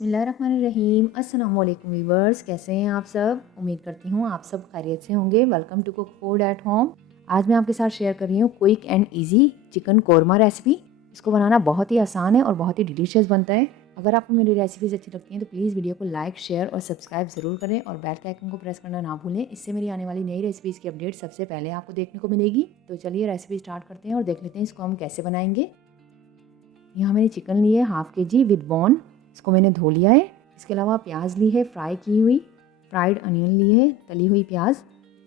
बिस्मिल्लाहिर्रहमानिर्रहीम। अस्सलाम वालेकुम व्यूअर्स, कैसे हैं आप सब। उम्मीद करती हूँ आप सब खैरियत से होंगे। Welcome to cook food at home. आज मैं आपके साथ शेयर कर रही हूँ quick and easy chicken korma recipe. इसको बनाना बहुत ही आसान है और बहुत ही डिलीशियस बनता है। अगर आपको मेरी रेसिपीज़ अच्छी लगती हैं तो प्लीज़ वीडियो को लाइक, शेयर और सब्सक्राइब ज़रूर करें और बेल के आइकन को प्रेस करना ना भूलें। इससे मेरी आने वाली नई रेसिपीज़ की अपडेट सबसे पहले आपको देखने को मिलेगी। तो चलिए रेसिपी स्टार्ट करते हैं और देख लेते हैं इसको हम कैसे बनाएंगे। यहाँ मैंने चिकन ली है हाफ़ के जी विद बोन। इसको मैंने धो लिया है। इसके अलावा प्याज ली है फ्राई की हुई, फ्राइड अनियन ली है तली हुई प्याज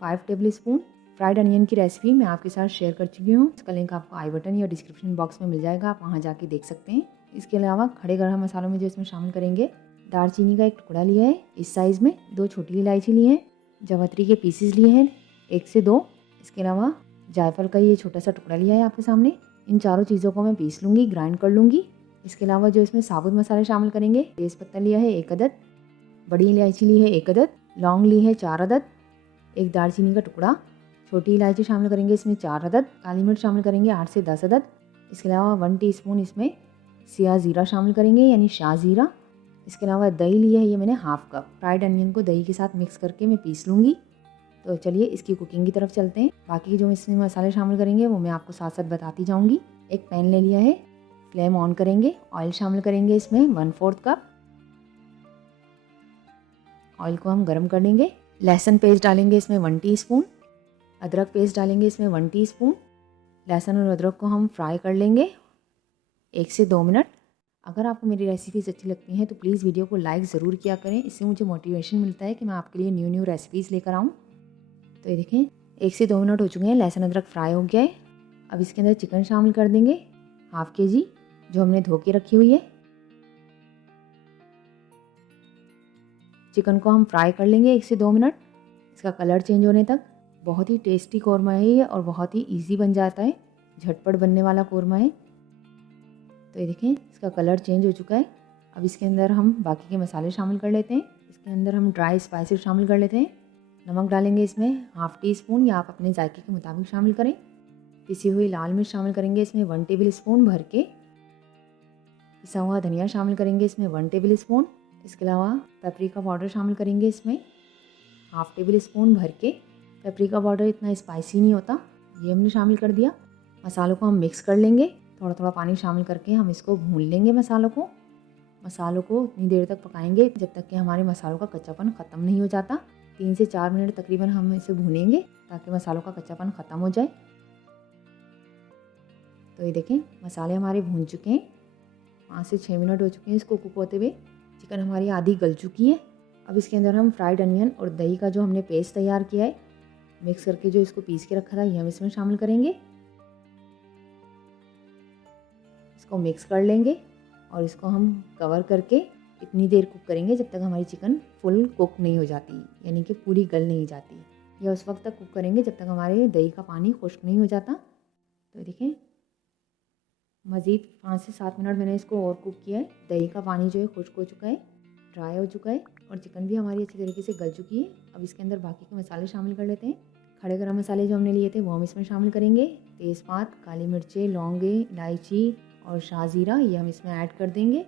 5 टेबल स्पून। फ्राइड अनियन की रेसिपी मैं आपके साथ शेयर कर चुकी हूँ। इसका लिंक आपको आई बटन या डिस्क्रिप्शन बॉक्स में मिल जाएगा, आप वहाँ जाके देख सकते हैं। इसके अलावा खड़े गरम मसालों में जो इसमें शामिल करेंगे, दालचीनी का एक टुकड़ा लिया है इस साइज़ में, 2 छोटी इलायची ली है, जावित्री के पीसेस लिए हैं 1 से 2। इसके अलावा जायफल का ये छोटा सा टुकड़ा लिया है आपके सामने। इन चारों चीज़ों को मैं पीस लूँगी, ग्राइंड कर लूँगी। इसके अलावा जो इसमें साबुत मसाले शामिल करेंगे, तेज़पत्ता लिया है 1 अदद, बड़ी इलायची ली है 1 अदद, लौंग ली है 4 अदद, एक दालचीनी का टुकड़ा, छोटी इलायची शामिल करेंगे इसमें 4 अदद, काली मिर्च शामिल करेंगे 8 से 10 अदद। इसके अलावा 1 टीस्पून इसमें सिया ज़ीरा शामिल करेंगे यानी शाह ज़ीरा। इसके अलावा दही ली है ये मैंने हाफ़ कप। फ्राइड अनियन को दही के साथ मिक्स करके मैं पीस लूँगी। तो चलिए इसकी कुकिंग की तरफ चलते हैं। बाकी जो इसमें मसाले शामिल करेंगे वो मैं आपको साथ साथ बताती जाऊँगी। एक पैन ले लिया है, फ्लेम ऑन करेंगे, ऑयल शामिल करेंगे इसमें 1/4 कप। ऑयल को हम गर्म कर लेंगे। लहसुन पेस्ट डालेंगे इसमें 1 टीस्पून, अदरक पेस्ट डालेंगे इसमें 1 टीस्पून। लहसुन और अदरक को हम फ्राई कर लेंगे 1 से 2 मिनट। अगर आपको मेरी रेसिपीज़ अच्छी लगती हैं तो प्लीज़ वीडियो को लाइक ज़रूर किया करें, इससे मुझे मोटिवेशन मिलता है कि मैं आपके लिए न्यू रेसिपीज़ लेकर आऊँ। तो ये देखें 1 से 2 मिनट हो चुके हैं, लहसुन अदरक फ्राई हो गया है। अब इसके अंदर चिकन शामिल कर देंगे हाफ़ के-जी जो हमने धो के रखी हुई है। चिकन को हम फ्राई कर लेंगे 1 से 2 मिनट, इसका कलर चेंज होने तक। बहुत ही टेस्टी कौरमा है ये और बहुत ही इजी बन जाता है, झटपट बनने वाला कौरमा है। तो ये देखें इसका कलर चेंज हो चुका है। अब इसके अंदर हम बाकी के मसाले शामिल कर लेते हैं। इसके अंदर हम ड्राई स्पाइसेस शामिल कर लेते हैं। नमक डालेंगे इसमें हाफ़ टी-स्पून या आप अपने जायके के मुताबिक शामिल करें। पिसी हुई लाल मिर्च शामिल करेंगे इसमें 1 टेबल स्पून भर के। पिसा हुआ धनिया शामिल करेंगे इसमें 1 टेबल स्पून। इसके अलावा पेपरिका पाउडर शामिल करेंगे इसमें हाफ़ टेबल स्पून भर के। पेपरिका पाउडर इतना स्पाइसी नहीं होता, ये हमने शामिल कर दिया। मसालों को हम मिक्स कर लेंगे, थोड़ा थोड़ा पानी शामिल करके हम इसको भून लेंगे। मसालों को उतनी देर तक पकाएंगे जब तक कि हमारे मसालों का कच्चापन ख़त्म नहीं हो जाता। 3 से 4 मिनट तकरीबन हम इसे भूनेंगे ताकि मसालों का कच्चापन ख़त्म हो जाए। तो ये देखें मसाले हमारे भून चुके हैं, 5 से 6 मिनट हो चुके हैं इसको कुक होते हुए। चिकन हमारी आधी गल चुकी है। अब इसके अंदर हम फ्राइड अनियन और दही का जो हमने पेस्ट तैयार किया है मिक्स करके, जो इसको पीस के रखा था, ये हम इसमें शामिल करेंगे। इसको मिक्स कर लेंगे और इसको हम कवर करके इतनी देर कुक करेंगे जब तक हमारी चिकन फुल कुक नहीं हो जाती, यानी कि पूरी गल नहीं जाती। या उस वक्त तक कुक करेंगे जब तक हमारे दही का पानी खुश्क नहीं हो जाता। तो देखें मज़ीद 5 से 7 मिनट मैंने इसको और कुक किया है। दही का पानी जो है खुश्क हो चुका है, ड्राई हो चुका है और चिकन भी हमारी अच्छी तरीके से गल चुकी है। अब इसके अंदर बाकी के मसाले शामिल कर लेते हैं। खड़े गरम मसाले जो हमने लिए थे वो हम इसमें शामिल करेंगे। तेज़पात, काली मिर्चें, लौंगे, इलायची और शाह ज़ीरा ये हम इसमें ऐड कर देंगे।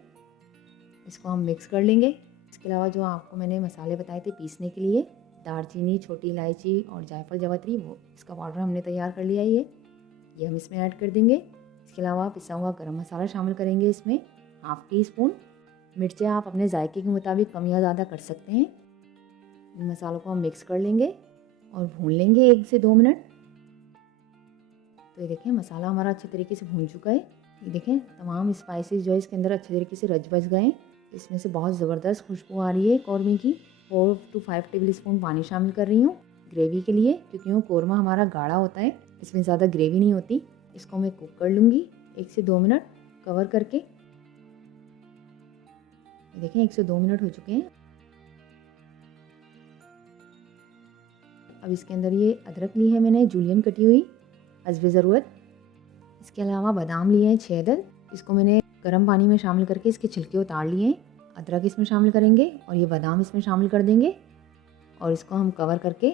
इसको हम मिक्स कर लेंगे। इसके अलावा जो आपको मैंने मसाले बताए थे पीसने के लिए, दालचीनी, छोटी इलायची और जायफल, जावित्री, वो इसका पाउडर हमने तैयार कर लिया है। ये हम इसमें ऐड कर देंगे। इसके अलावा पिसा हुआ गरम मसाला शामिल करेंगे इसमें हाफ़ टी-स्पून। मिर्चें आप अपने जायके के मुताबिक कम या ज़्यादा कर सकते हैं। इन मसालों को हम मिक्स कर लेंगे और भून लेंगे 1 से 2 मिनट। तो ये देखें मसाला हमारा अच्छे तरीके से भून चुका है। ये देखें तमाम स्पाइसेस जो है इसके अंदर अच्छे तरीके से रच बच गए। इसमें से बहुत ज़बरदस्त खुशबू आ रही है कौरमे की। 4 to 5 टेबल स्पून पानी शामिल कर रही हूँ ग्रेवी के लिए, क्योंकि वो कौरमा हमारा गाढ़ा होता है, इसमें ज़्यादा ग्रेवी नहीं होती। इसको मैं कुक कर लूँगी 1 से 2 मिनट कवर करके। देखें 1 से 2 मिनट हो चुके हैं। अब इसके अंदर ये अदरक ली है मैंने जूलियन कटी हुई हस्बे ज़रूरत। इसके अलावा बादाम लिए हैं 6 अदद, इसको मैंने गर्म पानी में शामिल करके इसके छिलके उतार लिए हैं। अदरक इसमें शामिल करेंगे और ये बादाम इसमें शामिल कर देंगे और इसको हम कवर करके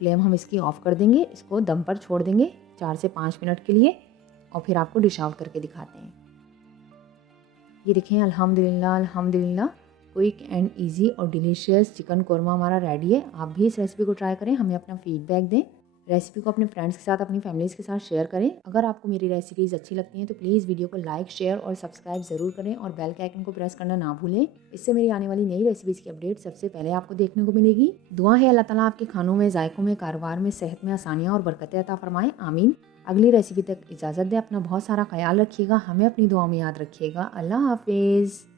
फ्लेम हम इसकी ऑफ़ कर देंगे। इसको दम पर छोड़ देंगे 4 से 5 मिनट के लिए और फिर आपको डिश आउट करके दिखाते हैं। ये देखें अल्हम्दुलिल्लाह क्विक एंड इजी और डिलीशियस चिकन कोरमा हमारा रेडी है। आप भी इस रेसिपी को ट्राई करें, हमें अपना फीडबैक दें। रेसिपी को अपने फ्रेंड्स के साथ, अपनी फैमिलीज़ के साथ शेयर करें। अगर आपको मेरी रेसिपीज़ अच्छी लगती हैं तो प्लीज़ वीडियो को लाइक, शेयर और सब्सक्राइब ज़रूर करें और बेल के आइकन को प्रेस करना ना भूलें। इससे मेरी आने वाली नई रेसिपीज़ की अपडेट सबसे पहले आपको देखने को मिलेगी। दुआ है अल्लाह ताला आपके खानों में, जायकों में, कारोबार में, सेहत में आसानियाँ और बरकतें अता फरमाएं। आमीन। अगली रेसिपी तक इजाज़त दें। अपना बहुत सारा ख्याल रखिएगा, हमें अपनी दुआ में याद रखिएगा। अल्लाह हाफिज़।